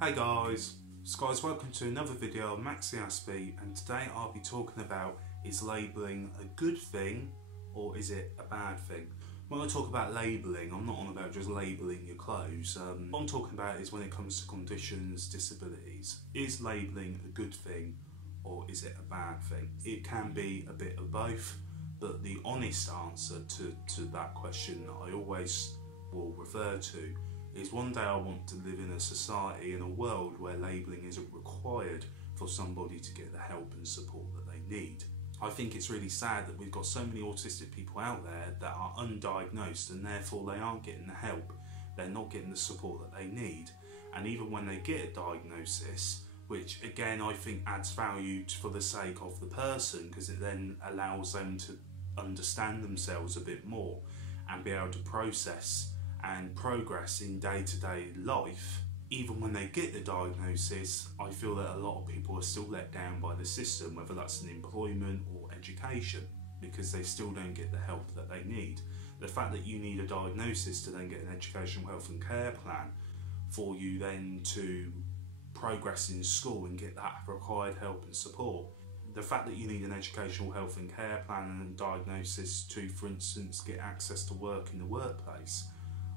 Hey guys, welcome to another video of MaxiAspie, and today I'll be talking about, is labelling a good thing or is it a bad thing? When I talk about labelling, I'm not on about just labelling your clothes. What I'm talking about is when it comes to conditions, disabilities. Is labelling a good thing or is it a bad thing? It can be a bit of both, but the honest answer to that question that I always will refer to is one day I want to live in a society, in a world where labelling isn't required for somebody to get the help and support that they need. I think it's really sad that we've got so many autistic people out there that are undiagnosed and therefore they aren't getting the help, they're not getting the support that they need. And even when they get a diagnosis, which again I think adds value for the sake of the person, because it then allows them to understand themselves a bit more and be able to process and progress in day-to-day life. Even when they get the diagnosis, I feel that a lot of people are still let down by the system, whether that's in employment or education, because they still don't get the help that they need. The fact that you need a diagnosis to then get an educational health and care plan for you then to progress in school and get that required help and support. The fact that you need an educational health and care plan and a diagnosis to, for instance, get access to work in the workplace.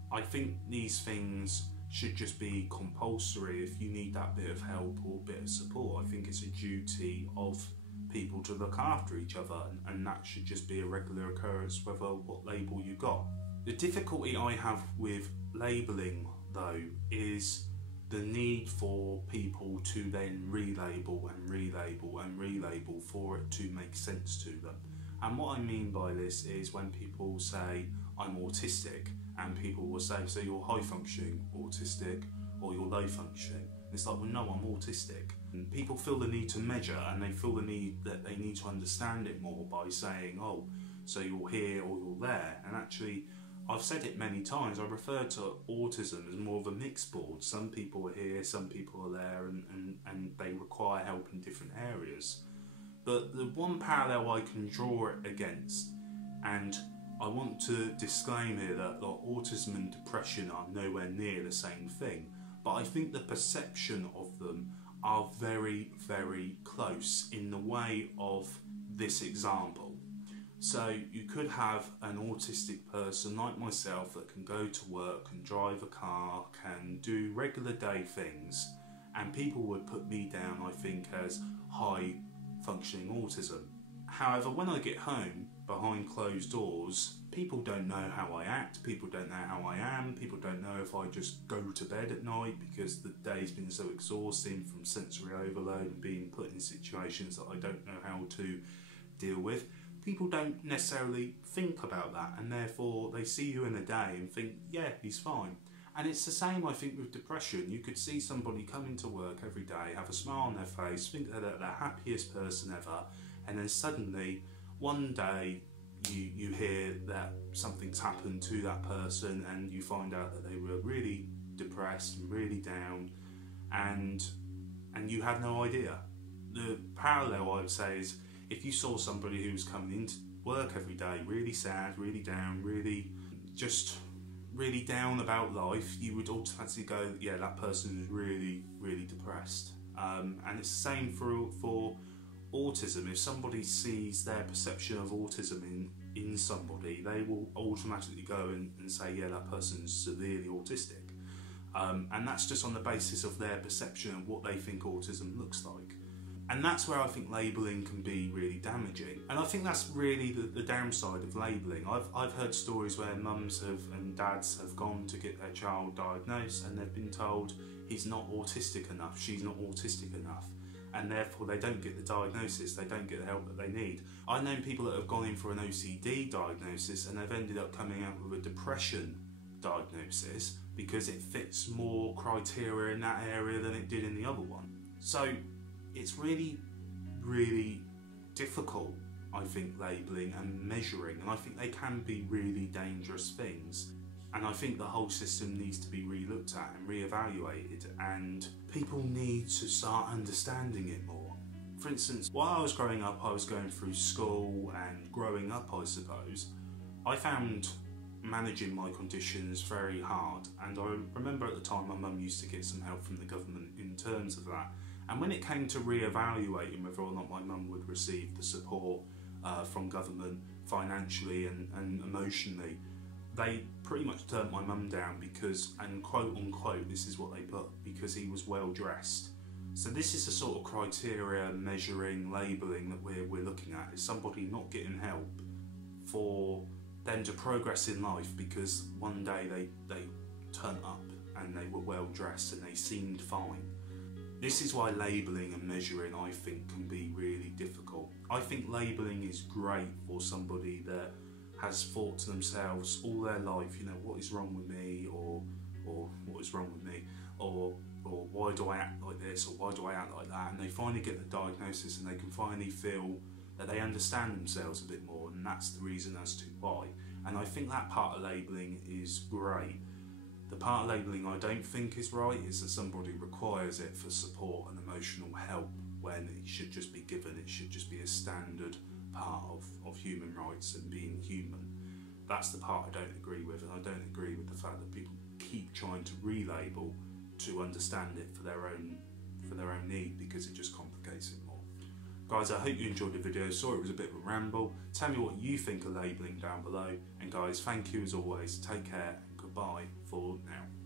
I think these things should just be compulsory. If you need that bit of help or bit of support, I think it's a duty of people to look after each other, and that should just be a regular occurrence whether what label you got. The difficulty I have with labelling though is the need for people to then relabel and relabel and relabel for it to make sense to them. And what I mean by this is when people say I'm autistic, and people will say, so you're high functioning autistic or you're low functioning. It's like, well no, I'm autistic. And people feel the need to measure, and they feel the need that they need to understand it more by saying, oh, so you're here or you're there. And actually, I've said it many times, I refer to autism as more of a mixed board. Some people are here, some people are there, and they require help in different areas. But the one parallel I can draw it against, and I want to disclaim here that autism and depression are nowhere near the same thing, but I think the perception of them are very, very close in the way of this example. So you could have an autistic person like myself that can go to work, can drive a car, can do regular day things, and people would put me down, I think, as high functioning autism. However, when I get home, behind closed doors, people don't know how I act, people don't know how I am, people don't know if I just go to bed at night because the day's been so exhausting from sensory overload and being put in situations that I don't know how to deal with. People don't necessarily think about that, and therefore they see you in a day and think, yeah, he's fine. And it's the same, I think, with depression. You could see somebody come into work every day, have a smile on their face, think that they're the happiest person ever, and then suddenly one day you hear that something's happened to that person, and you find out that they were really depressed and really down, and you had no idea. The parallel I would say is, if you saw somebody who was coming into work every day really sad, really down, really down about life, you would automatically go, yeah, that person is really, really depressed. And it's the same for autism. If somebody sees their perception of autism in somebody, they will automatically go and say, yeah, that person's severely autistic. And that's just on the basis of their perception of what they think autism looks like. And that's where I think labelling can be really damaging. And I think that's really the downside of labelling. I've heard stories where mums and dads have gone to get their child diagnosed and they've been told he's not autistic enough, she's not autistic enough, and therefore they don't get the diagnosis, they don't get the help that they need. I've known people that have gone in for an OCD diagnosis and they've ended up coming out with a depression diagnosis because it fits more criteria in that area than it did in the other one. So it's really, really difficult, I think, labelling and measuring, and I think they can be really dangerous things. And I think the whole system needs to be re-looked at and re-evaluated, and people need to start understanding it more. For instance, while I was growing up, I was going through school and growing up, I suppose, I found managing my conditions very hard, and I remember at the time my mum used to get some help from the government in terms of that. And when it came to re-evaluating whether or not my mum would receive the support from government financially and emotionally, they pretty much turned my mum down because, and quote unquote, this is what they put, because he was well dressed. So this is the sort of criteria, measuring, labelling that we're looking at, is somebody not getting help for them to progress in life because one day they turned up and they were well dressed and they seemed fine. This is why labelling and measuring, I think, can be really difficult. I think labelling is great for somebody that has thought to themselves all their life, you know, what is wrong with me, or what is wrong with me, or why do I act like this, or why do I act like that, and they finally get the diagnosis and they can finally feel that they understand themselves a bit more, and that's the reason as to why. And I think that part of labelling is great. The part of labelling I don't think is right is that somebody requires it for support and emotional help when it should just be given. It should just be a standard part of human rights and being human. That's the part I don't agree with, and I don't agree with the fact that people keep trying to relabel to understand it for their own need, because it just complicates it more. Guys, I hope you enjoyed the video. Sorry it was a bit of a ramble. Tell me what you think of labelling down below, and guys, thank you as always. Take care and goodbye for now.